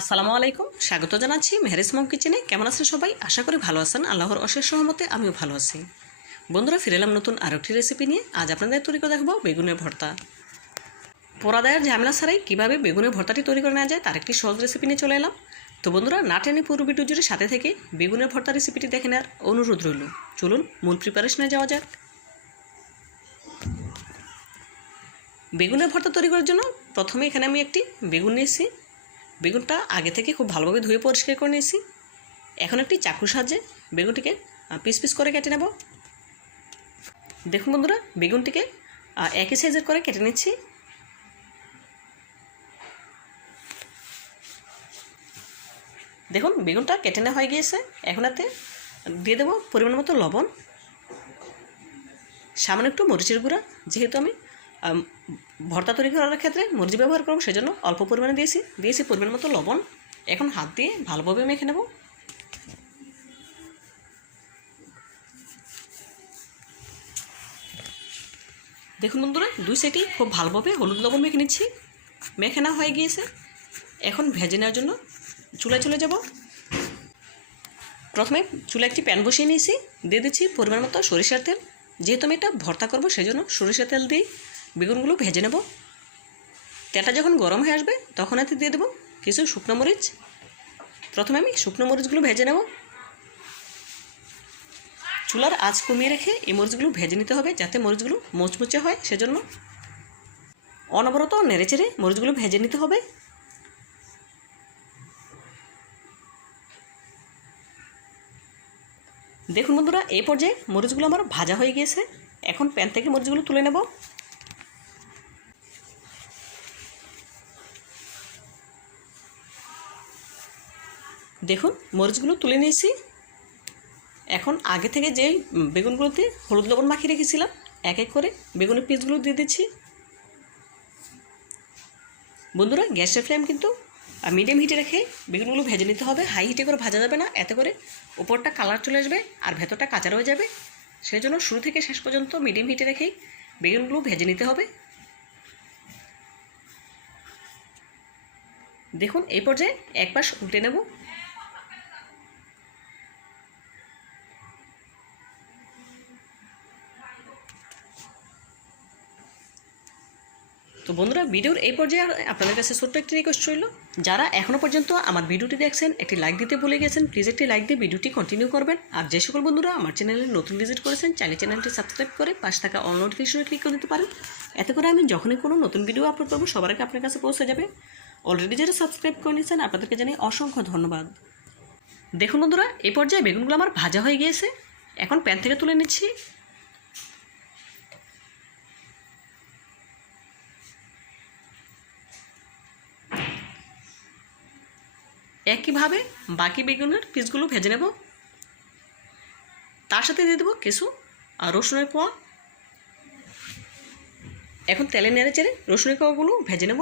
আসসালামু আলাইকুম, স্বাগত জানাচ্ছি মেহরিস মম কিচেনে। কেমন আছেন সবাই? আশা করি ভালো আছেন। আল্লাহর অশেষ সহমতে আমিও ভালো আছি। বন্ধুরা, ফিরে এলাম নতুন আরও একটি রেসিপি নিয়ে। আজ আপনাদের তৈরি করে দেখাবো বেগুনের ভর্তা। পোড়াদায়ের ঝামেলা ছাড়াই কীভাবে বেগুনের ভর্তাটি তৈরি করে নেওয়া যায় তার একটি সহজ রেসিপি নিয়ে চলে এলাম। তো বন্ধুরা, না টেনে পুরো ভিডিও জুড়ে সাথে থেকে বেগুনের ভর্তা রেসিপিটি দেখে নেওয়ার অনুরোধ রইল। চলুন, মূল প্রিপারেশনে যাওয়া যাক। বেগুনের ভর্তা তৈরি করার জন্য প্রথমে এখানে আমি একটি বেগুন নিয়েছি। বেগুনটা আগে থেকে খুব ভালোভাবে ধুয়ে পরিষ্কার করে নিয়েছি। এখন একটি চাকুর সাহায্যে বেগুনটিকে পিস পিস করে কেটে নেব। দেখুন বন্ধুরা বেগুনটিকে একই সাইজের করে কেটে নিচ্ছি। দেখুন বেগুনটা কেটে নেওয়া হয়ে গিয়েছে। এখন এতে দিয়ে দেবো পরিমাণ মতো লবণ। সামান্য একটু মরিচের গুঁড়া যেহেতু আমি আম, ভর্তা তৈরি করার ক্ষেত্রে মরিচ ব্যবহার করব সেজন্য অল্প পরিমাণে দিয়েছি। দিয়েছি পরিমাণ মতো লবণ। এখন হাত দিয়ে ভালোভাবে মেখে নেব। দেখুন বন্ধুরা, দুই সাইডই খুব ভালোভাবে হলুদ লবণ মেখে নিচ্ছি। মেখে না হয়ে গিয়েছে। এখন ভেজে নেওয়ার জন্য চুলায় চলে যাব। প্রথমে চুলা একটি প্যান বসিয়ে নিয়েছি। দিয়ে দিচ্ছি পরিমাণ মতো সরিষার তেল। যেহেতু আমি এটা ভর্তা করব সেই জন্য সরিষার তেল দিয়ে বেগুনগুলো ভেজে নেব। তেলটা যখন গরম হয়ে আসবে, তখন এতে দিয়ে দেবো কিছু শুকনো মরিচ। প্রথমে আমি শুকনো মরিচগুলো ভেজে নেব। চুলার আঁচ কমিয়ে রেখে এই মরিচগুলো ভেজে নিতে হবে যাতে মরিচগুলো মুচমুচে হয় সেজন্য। অনবরত নেড়েচেড়ে মরিচগুলো ভেজে নিতে হবে। দেখুন বন্ধুরা, এই পর্যায়ে মরিচগুলো আমার ভাজা হয়ে গিয়েছে। এখন প্যান থেকে মরিচগুলো তুলে নেব। দেখুন, মরিচগুলো তুলে নিয়েছি। এখন আগে থেকে যে বেগুনগুলোতে হলুদ লবণ মাখিয়ে রেখেছিলাম, এক এক করে বেগুনের পিসগুলো দিয়ে দিচ্ছি। বন্ধুরা, গ্যাসের ফ্লেম কিন্তু মিডিয়াম হিটে রেখে বেগুনগুলো ভেজে নিতে হবে। হাই হিটে করে ভাজা যাবে না, এতে করে ওপরটা কালার চলে আসবে আর ভেতরটা কাঁচা রয়ে যাবে। সেই জন্য শুরু থেকে শেষ পর্যন্ত মিডিয়াম হিটে রেখেই বেগুনগুলো ভেজে নিতে হবে। দেখুন, এই পর্যায়ে এক পাশ উল্টে নেব। তো বন্ধুরা, ভিডিওর এই পর্যায়ে আপনাদের কাছে ছোট্ট একটি রিকোয়েস্ট রইল। যারা এখনও পর্যন্ত আমার ভিডিওটি দেখছেন, একটি লাইক দিতে ভুলে গেছেন প্লিজ একটি লাইক দিয়ে ভিডিওটি কন্টিনিউ করবেন। আর যে সকল বন্ধুরা আমার চ্যানেলে নতুন ভিজিট করেছেন চাইলে চ্যানেলটি সাবস্ক্রাইব করে পাশে থাকা অল নোটিফিকেশনে ক্লিক করে দিতে পারেন। এতে করে আমি যখনই কোনো নতুন ভিডিও আপলোড করব, সবার আগে আপনার কাছে পৌঁছে যাবে। অলরেডি যারা সাবস্ক্রাইব করে নিয়েছেন, আপনাদেরকে জানাই অসংখ্য ধন্যবাদ। দেখুন বন্ধুরা, এই পর্যায়ে বেগুনগুলো আমার ভাজা হয়ে গিয়েছে। এখন প্যান থেকে তুলে নিচ্ছি। একইভাবে বাকি বেগুনের পিসগুলো ভেজে নেব। তার সাথে দিয়ে দেবো কিছু আর রসুনের কোয়া। এখন তেলে নেড়ে চেড়ে রসুনের কোয়াগুলো ভেজে নেব।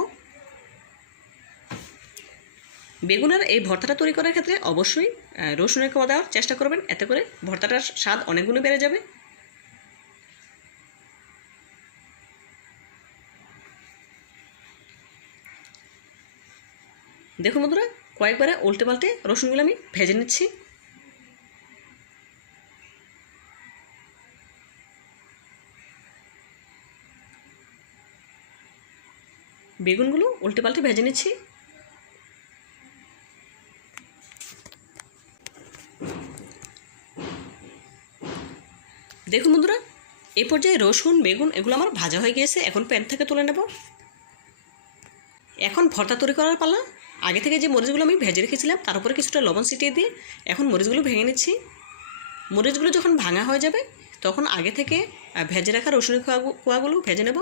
বেগুনের এই ভর্তাটা তৈরি করার ক্ষেত্রে অবশ্যই রসুনের কোয়া দেওয়ার চেষ্টা করবেন। এতে করে ভর্তাটার স্বাদ অনেক গুণে বেড়ে যাবে। দেখুন বন্ধুরা কয়েকবারে উল্টে পাল্টে রসুনগুলো আমি ভেজে নিচ্ছি। বেগুনগুলো উল্টে পাল্টে ভেজে নিচ্ছি। দেখুন বন্ধুরা এই পর্যায়ে রসুন, বেগুন এগুলো আমার ভাজা হয়ে গিয়েছে, এখন প্যান থেকে তুলে নেব। এখন ভর্তা তৈরি করার পালা আগে থেকে যে মরিচগুলো আমি ভেজে রেখেছিলাম, তার উপরে কিছুটা লবণ ছিটিয়ে দিয়ে এখন মরিচগুলো ভেঙে নিচ্ছি। মরিচগুলো যখন ভাঙা হয়ে যাবে, তখন আগে থেকে ভেজে রাখা রসুনের কোয়া কোয়াগুলো ভেজে নেব।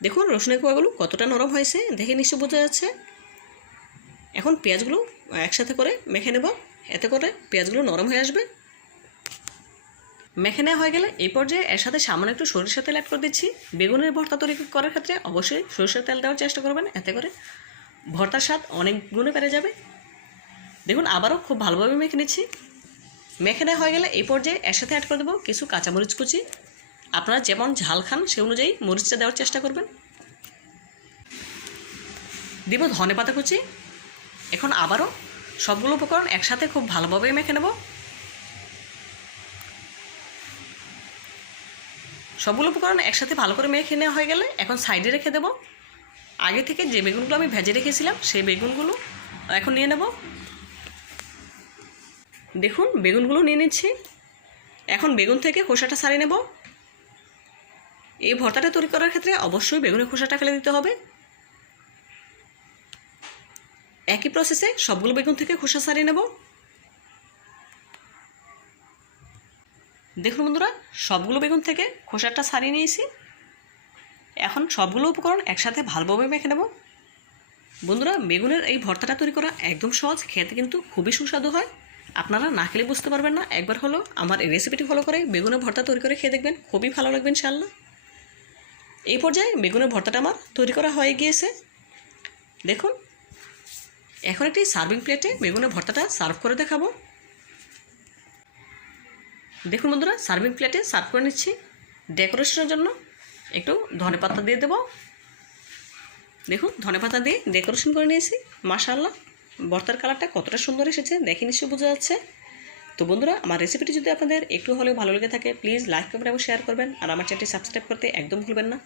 দেখুন, রসুনের কোয়াগুলো কতটা নরম হয়েছে, দেখে নিশ্চয় বোঝা যাচ্ছে। এখন পেঁয়াজগুলো একসাথে করে মেখে নেব। এতে করে পেঁয়াজগুলো নরম হয়ে আসবে। মেখে নেওয়া হয়ে গেলে এই পর্যায়ে এর সাথে সামান্য একটু সরিষার তেল অ্যাড করে দিচ্ছি। বেগুনের ভর্তা তৈরি করার ক্ষেত্রে অবশ্যই সরিষার তেল দেওয়ার চেষ্টা করবেন। এতে করে ভর্তার স্বাদ অনেক গুণে বেড়ে যাবে। দেখুন, আবারও খুব ভালোভাবে মেখে নিচ্ছি। মেখে নেওয়া হয়ে গেলে এই পর্যায়ে এর সাথে অ্যাড করে দেবো কিছু কাঁচামরিচ কুচি। আপনারা যেমন ঝাল খান, সে অনুযায়ী মরিচটা দেওয়ার চেষ্টা করবেন। দিব ধনে পাতা কুচি। এখন আবারও সবগুলো উপকরণ একসাথে খুব ভালোভাবে মেখে নেব। সবগুলো উপকরণ একসাথে ভালো করে মেখে নেওয়া হয়ে গেলে এখন সাইডে রেখে দেব। আগে থেকে যে বেগুনগুলো আমি ভেজে রেখেছিলাম, সেই বেগুনগুলো এখন নিয়ে নেব। দেখুন, বেগুনগুলো নিয়ে নিচ্ছি। এখন বেগুন থেকে খোসাটা সারিয়ে নেব। এই ভর্তাটা তৈরি করার ক্ষেত্রে অবশ্যই বেগুনের খোসাটা ফেলে দিতে হবে। একই প্রসেসে সবগুলো বেগুন থেকে খোসা সারিয়ে নেব। দেখুন বন্ধুরা, সবগুলো বেগুন থেকে খোসাটা সারিয়ে নিয়েছি। এখন সবগুলো উপকরণ একসাথে ভালোভাবে মেখে নেব। বন্ধুরা, বেগুনের এই ভর্তাটা তৈরি করা একদম সহজ, খেতে কিন্তু খুবই সুস্বাদু হয়। আপনারা না খেলে বুঝতে পারবেন না, একবার হলো আমার এই রেসিপিটি ফলো করে বেগুনের ভর্তা তৈরি করে খেয়ে দেখবেন, খুবই ভালো লাগবে ইনশাল্লাহ এই পর্যায়ে বেগুনের ভর্তাটা আমার তৈরি করা হয়ে গিয়েছে। দেখুন, এখন একটি সার্ভিং প্লেটে বেগুনের ভর্তাটা সার্ভ করে দেখাবো। দেখুন বন্ধুরা সার্ভিং প্লেটে সার্ভ করে নিচ্ছি ডেকোরেশনের জন্য। একটু ধনে পাতা দিয়ে দেবো। দেখুন, ধনে পাতা দিয়ে ডেকোরেশন করে নিয়েছি। মাশাল্লাহ ভর্তার কালারটা কতটা সুন্দর এসেছে, দেখে নিশ্চয়ই বোঝা যাচ্ছে। তো বন্ধুরা, আমার রেসিপিটি যদি আপনাদের একটু হলেও ভালো লেগে থাকে প্লিজ লাইক করবেন এবং শেয়ার করবেন। আর আমার চ্যানেলটি সাবস্ক্রাইব করতে একদম ভুলবেন না।